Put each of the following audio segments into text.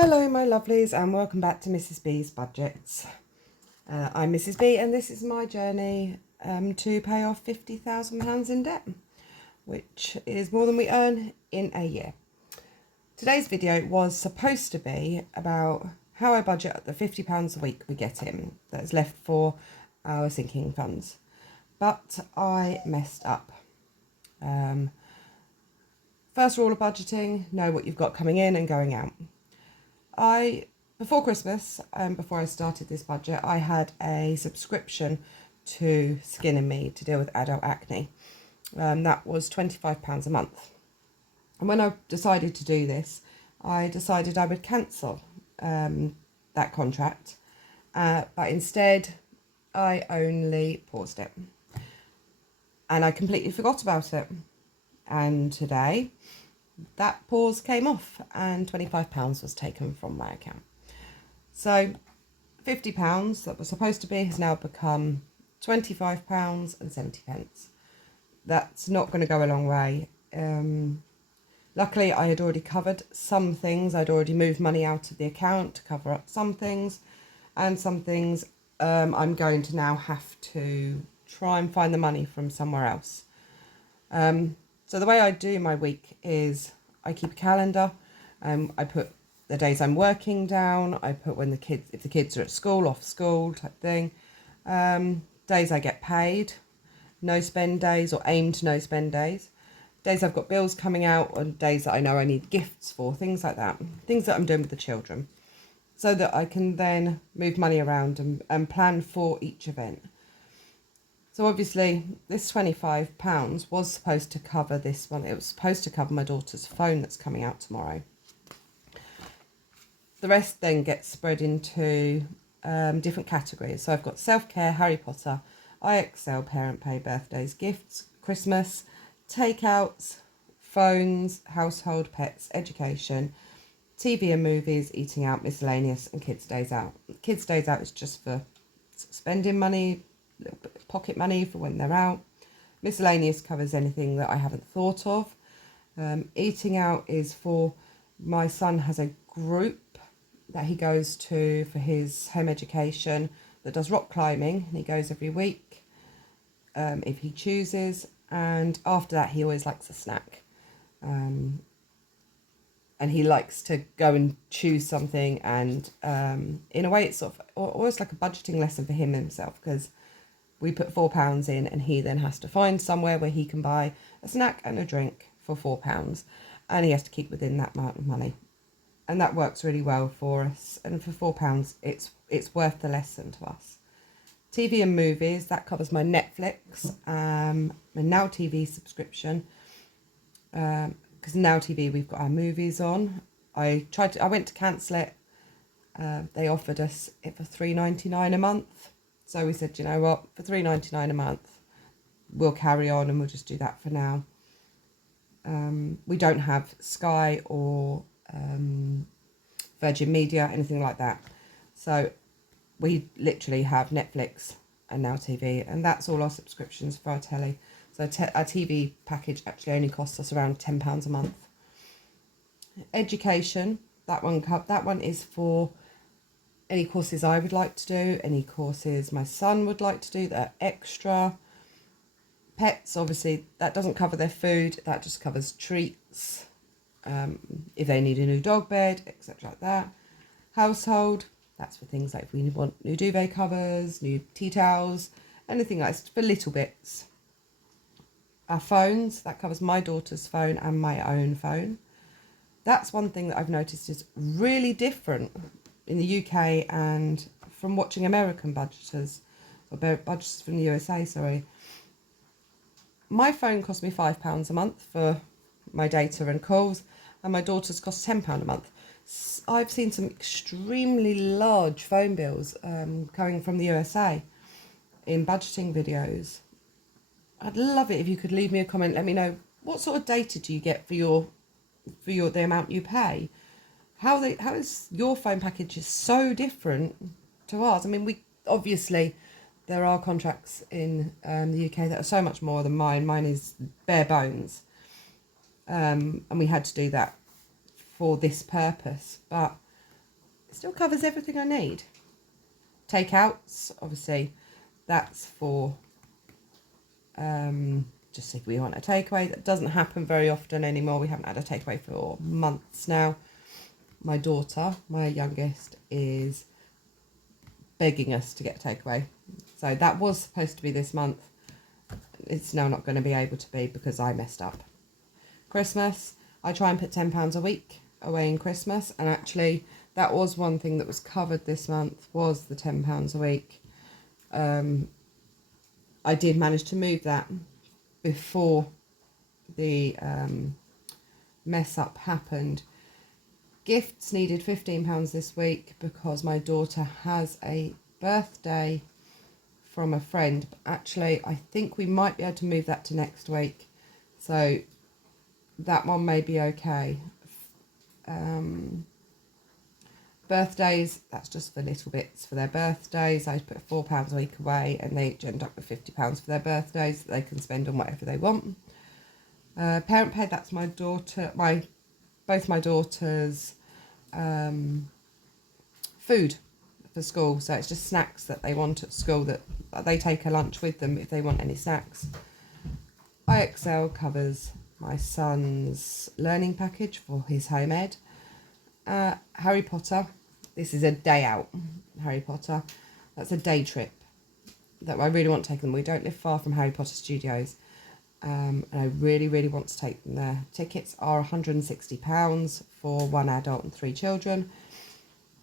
Hello my lovelies and welcome back to Mrs B's Budgets. I'm Mrs B and this is my journey to pay off £50,000 in debt, which is more than we earn in a year. Today's video was supposed to be about how I budget the £50 a week we get in that's left for our sinking funds, but I messed up. First rule of budgeting, know what you've got coming in and going out. Before Christmas, before I started this budget, I had a subscription to Skin and Me to deal with adult acne. That was £25 a month. And when I decided to do this, I decided I would cancel that contract. But instead, I only paused it. And I completely forgot about it. And today, that pause came off and £25 was taken from my account. So £50 that was supposed to be has now become £25.70. That's not going to go a long way. Luckily, I had already covered some things. I'd already moved money out of the account to cover up some things. And some things I'm going to now have to try and find the money from somewhere else. So the way I do my week is I keep a calendar. I put the days I'm working down. I put if the kids are at school, off school type thing. Days I get paid, no spend days or aimed no spend days. Days I've got bills coming out, and days that I know I need gifts for, things like that. Things that I'm doing with the children, so that I can then move money around and plan for each event. So obviously this £25 was supposed to cover this one. It was supposed to cover my daughter's phone that's coming out tomorrow. The rest then gets spread into different categories. So I've got self-care, Harry Potter, IXL, parent pay, birthdays, gifts, Christmas, takeouts, phones, household, pets, education, TV and movies, eating out, miscellaneous, and kids' days out. Kids' days out is just for spending money, little bit of pocket money for when they're out. Miscellaneous covers anything that I haven't thought of. Eating out is for my son has a group that he goes to for his home education that does rock climbing, and he goes every week if he chooses, and after that he always likes a snack. And he likes to go and choose something, and in a way it's sort of almost like a budgeting lesson for himself, because we put £4 in and he then has to find somewhere where he can buy a snack and a drink for £4, and he has to keep within that amount of money. And that works really well for us. And for £4, it's worth the lesson to us. TV and movies, that covers my Netflix, my Now TV subscription. Because Now TV we've got our movies on. I went to cancel it. They offered us it for £3.99 a month. So we said, you know what, for £3.99 a month, we'll carry on and we'll just do that for now. We don't have Sky or Virgin Media, anything like that. So we literally have Netflix and Now TV, and that's all our subscriptions for our telly. So our TV package actually only costs us around £10 a month. Education, that one is for any courses I would like to do, any courses my son would like to do that are extra. Pets, obviously, that doesn't cover their food, that just covers treats, if they need a new dog bed, etc. like that. Household, that's for things like if we want new duvet covers, new tea towels, anything like that, for little bits. Our phones, that covers my daughter's phone and my own phone. That's one thing that I've noticed is really different in the UK and from watching American budgeters, or budgeters from the USA, sorry. My phone cost me £5 a month for my data and calls, and my daughter's cost £10 a month. I've seen some extremely large phone bills coming from the USA in budgeting videos. I'd love it if you could leave me a comment, let me know what sort of data do you get for the amount you pay. How is your phone package is so different to ours? I mean, we obviously there are contracts in the UK that are so much more than mine. Mine is bare bones, and we had to do that for this purpose. But it still covers everything I need. Takeouts, obviously, that's for just if we want a takeaway. That doesn't happen very often anymore. We haven't had a takeaway for months now. My daughter, my youngest, is begging us to get a takeaway. So that was supposed to be this month. It's now not going to be able to be because I messed up. Christmas, I try and put £10 a week away in Christmas, and actually that was one thing that was covered this month, was the £10 a week. I did manage to move that before the mess up happened. Gifts needed £15 this week because my daughter has a birthday from a friend. But actually, I think we might be able to move that to next week. So that one may be okay. Birthdays, that's just for little bits for their birthdays. I put £4 a week away, and they end up with £50 for their birthdays that they can spend on whatever they want. Parent pay, that's my daughter, both my daughters' food for school. So it's just snacks that they want at school, that they take a lunch with them if they want any snacks. IXL covers my son's learning package for his home ed. Harry Potter, this is a day out. Harry Potter, that's a day trip that I really want to take them. We don't live far from Harry Potter Studios, and I really want to take them there. Tickets are £160 for one adult and 3 children,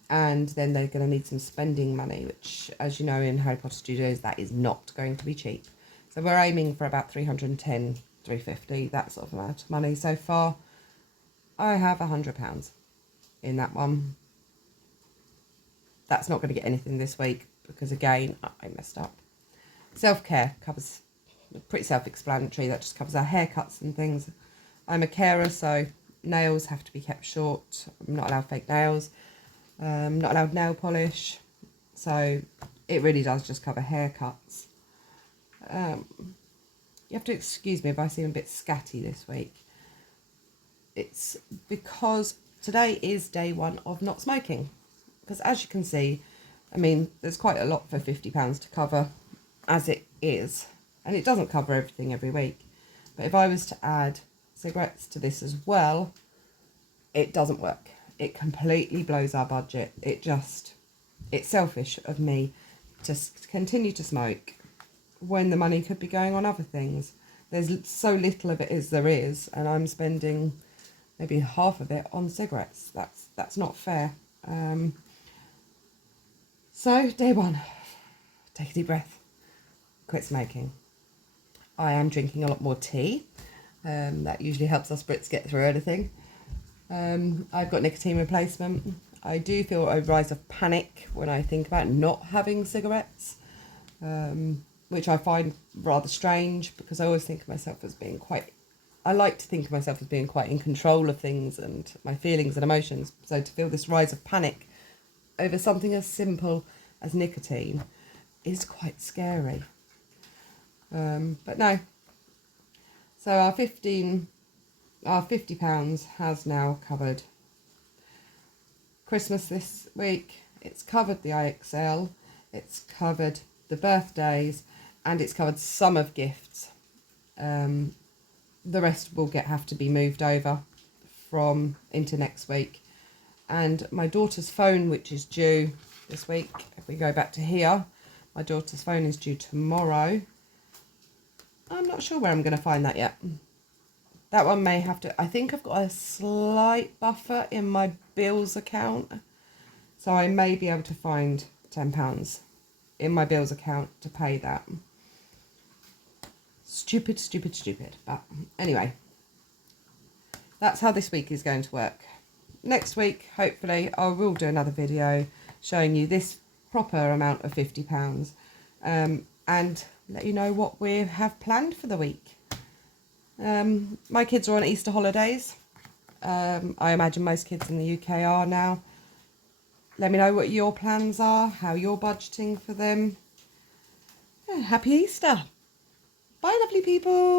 and then they're going to need some spending money, which, as you know, in Harry Potter Studios, that is not going to be cheap. So we're aiming for about £310, £350, that sort of amount of money. So far I have £100 in that one. That's not going to get anything this week because, again, I messed up. Self-care covers, pretty self-explanatory. That just covers our haircuts and things. I'm a carer, so nails have to be kept short. I'm not allowed fake nails. Not allowed nail polish. So it really does just cover haircuts. You have to excuse me if I seem a bit scatty this week. It's because today is day 1 of not smoking. Because as you can see, I mean, there's quite a lot for £50 to cover as it is. And it doesn't cover everything every week. But if I was to add cigarettes to this as well, it doesn't work. It completely blows our budget. It's selfish of me to continue to smoke when the money could be going on other things. There's so little of it as there is, and I'm spending maybe half of it on cigarettes. That's not fair. So, day 1, take a deep breath, quit smoking. I am drinking a lot more tea. That usually helps us Brits get through anything. I've got nicotine replacement. I do feel a rise of panic when I think about not having cigarettes, which I find rather strange because I always think of myself as being I like to think of myself as being quite in control of things and my feelings and emotions. So to feel this rise of panic over something as simple as nicotine is quite scary. But no. So our £50 has now covered Christmas this week. It's covered the IXL. It's covered the birthdays, and it's covered some of gifts. The rest will have to be moved over into next week. And my daughter's phone, which is due this week, if we go back to here, my daughter's phone is due tomorrow. I'm not sure where I'm going to find that yet. That one may have to, I think I've got a slight buffer in my bills account. So I may be able to find £10 in my bills account to pay that. Stupid. But anyway, that's how this week is going to work. Next week, hopefully, I will do another video showing you this proper amount of £50 and let you know what we have planned for the week. My kids are on Easter holidays. I imagine most kids in the UK are now. Let me know what your plans are, how you're budgeting for them. Happy Easter. Bye, lovely people.